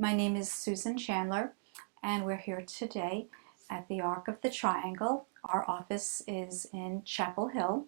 My name is Susan Chandler, and we're here today at the Arc of the Triangle. Our office is in Chapel Hill,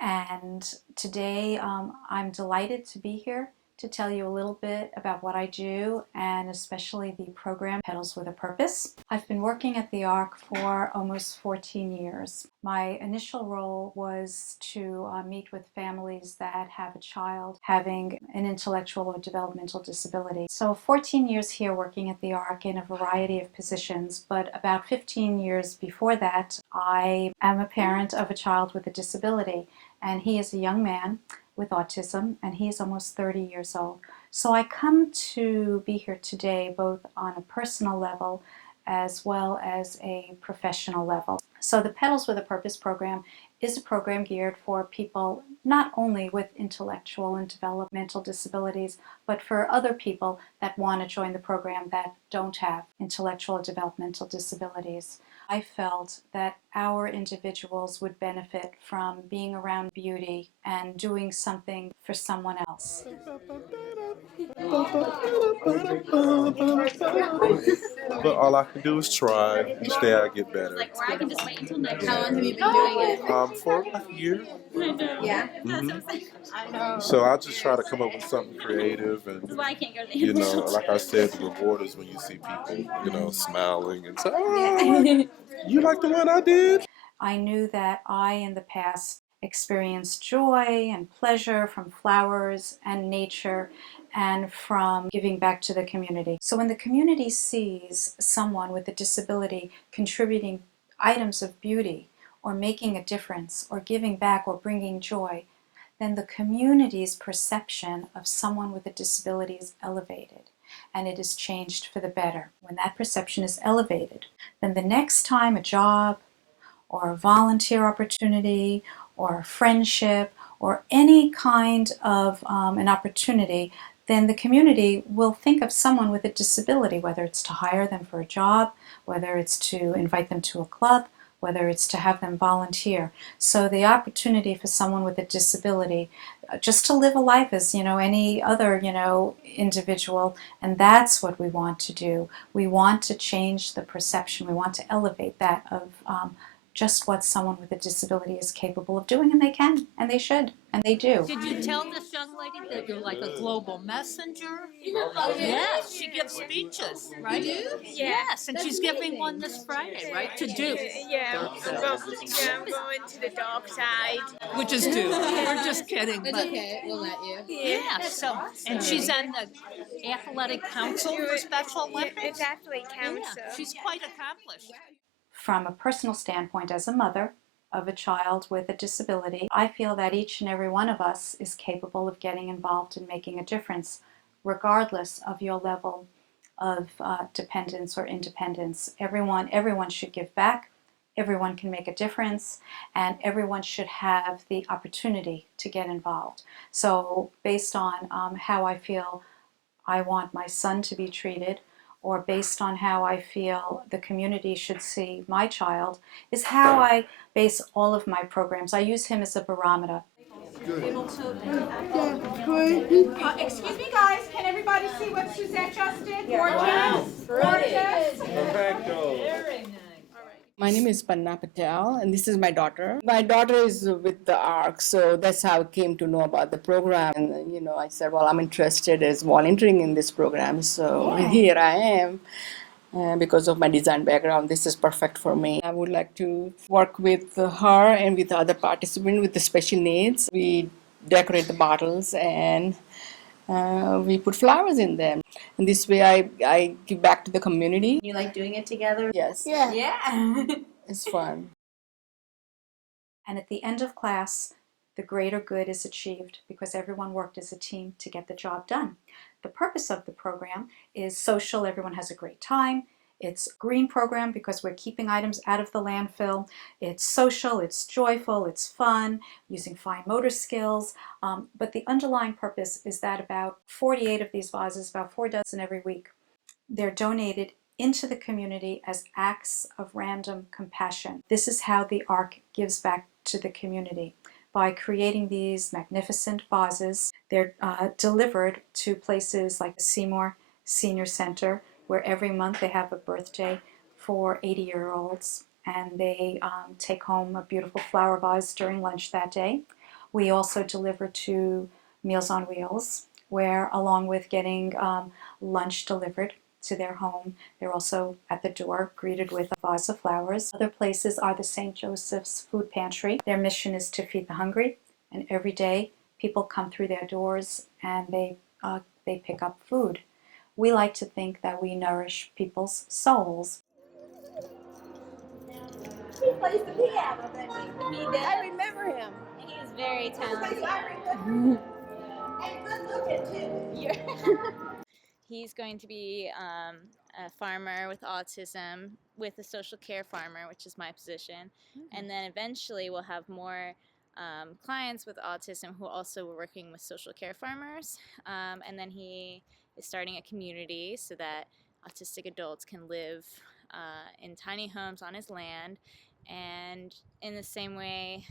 and today I'm delighted to be here to tell you a little bit about what I do, and especially the program Petals with a Purpose. I've been working at the Arc for almost 14 years. My initial role was to meet with families that have a child having an intellectual or developmental disability. So 14 years here working at the Arc in a variety of positions, but about 15 years before that, I am a parent of a child with a disability, and he is a young man with autism, and he is almost 30 years old. So I come to be here today both on a personal level as well as a professional level. So the Petals with a Purpose program is a program geared for people not only with intellectual and developmental disabilities, but for other people that want to join the program that don't have intellectual or developmental disabilities. I felt that our individuals would benefit from being around beauty and doing something for someone else. But all I can do is try. Each day I get better. Or I can just wait until next How year. long have you been doing it? For like a year. Yeah. I know. So I just try to come up with something creative, and That's why I can't go to the you know, animal like I said, the reward is when you see people, smiling and say, "Oh, you like the one I did?" I knew that I, in the past, experienced joy and pleasure from flowers and nature and from giving back to the community. So when the community sees someone with a disability contributing items of beauty or making a difference or giving back or bringing joy, then the community's perception of someone with a disability is elevated, and it is changed for the better. When that perception is elevated, then the next time a job or a volunteer opportunity or a friendship or any kind of an opportunity, then the community will think of someone with a disability, whether it's to hire them for a job, whether it's to invite them to a club, whether it's to have them volunteer. So the opportunity for someone with a disability just to live a life as any other individual, and that's what we want to do. We want to change the perception. We want to elevate that of just what someone with a disability is capable of doing, and they can, and they should, and they do. Did you tell this young lady that you're like a global messenger? Yes, she gives speeches, right? You do? Yes, and she's giving one this Friday, right? To do. Yeah, I'm going to the dark side. Which is do. We're just kidding. It's But okay. We'll let you. yeah, so, and she's on the athletic council for Special Olympics. It's actually council. Yeah, she's quite accomplished. From a personal standpoint, as a mother of a child with a disability, I feel that each and every one of us is capable of getting involved in making a difference, regardless of your level of dependence or independence. Everyone should give back. Everyone can make a difference, and everyone should have the opportunity to get involved. So based on how I feel I want my son to be treated, or based on how I feel the community should see my child, is how I base all of my programs. I use him as a barometer. Excuse me, guys. Can everybody see what Suzette just did? Gorgeous. Gorgeous. My name is Panna Patel, and this is my daughter. My daughter is with the ARC, so that's how I came to know about the program. And, I said, well, I'm interested in volunteering in this program, so here I am. Because of my design background, this is perfect for me. I would like to work with her and with the other participants with the special needs. We decorate the bottles and we put flowers in them. And this way I give back to the community. You like doing it together? Yes. Yeah. It's fun. And at the end of class, the greater good is achieved because everyone worked as a team to get the job done. The purpose of the program is social. Everyone has a great time. It's a green program because we're keeping items out of the landfill. It's social, it's joyful, it's fun, using fine motor skills. But the underlying purpose is that about 48 of these vases, about 4 dozen every week, they're donated into the community as acts of random compassion. This is how the ARC gives back to the community. By creating these magnificent vases, they're delivered to places like Seymour Senior Center, where every month they have a birthday for 80-year-olds, and they take home a beautiful flower vase during lunch that day. We also deliver to Meals on Wheels, where along with getting lunch delivered to their home, they're also at the door greeted with a vase of flowers. Other places are the St. Joseph's Food Pantry. Their mission is to feed the hungry, and every day people come through their doors and they pick up food. We like to think that we nourish people's souls. He plays the piano, doesn't he? He did. I remember him. He is very talented. I remember him. And good looking too. He's going to be a farmer with autism, with a social care farmer, which is my position. And then eventually we'll have more clients with autism who also were working with social care farmers. And then he is starting a community so that autistic adults can live in tiny homes on his land, and in the same way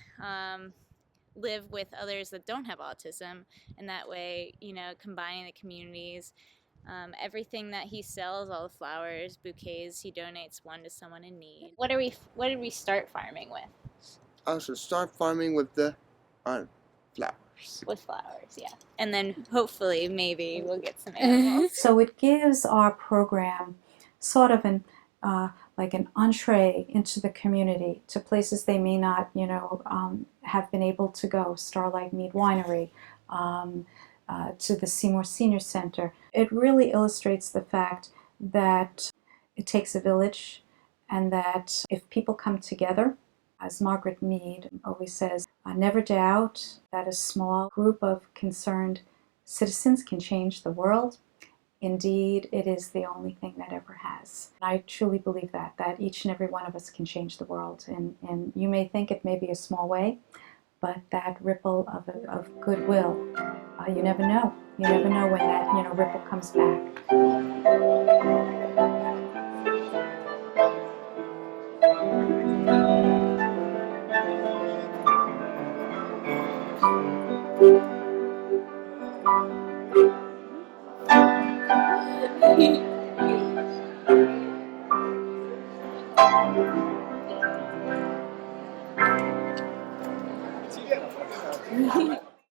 live with others that don't have autism, and that way, you know, combining the communities. Everything that he sells, all the flowers, bouquets, he donates one to someone in need. What did we start farming with? I should start farming with the flowers. With flowers, yeah. And then hopefully maybe we'll get some animals. So it gives our program sort of like an entree into the community, to places they may not, you know, have been able to go. Starlight Mead Winery, to the Seymour Senior Center. It really illustrates the fact that it takes a village, and that if people come together, as Margaret Mead always says, never doubt that a small group of concerned citizens can change the world. Indeed, it is the only thing that ever has. I truly believe that each and every one of us can change the world. And you may think it may be a small way, but that ripple of goodwill, you never know. You never know when that, you know, ripple comes back.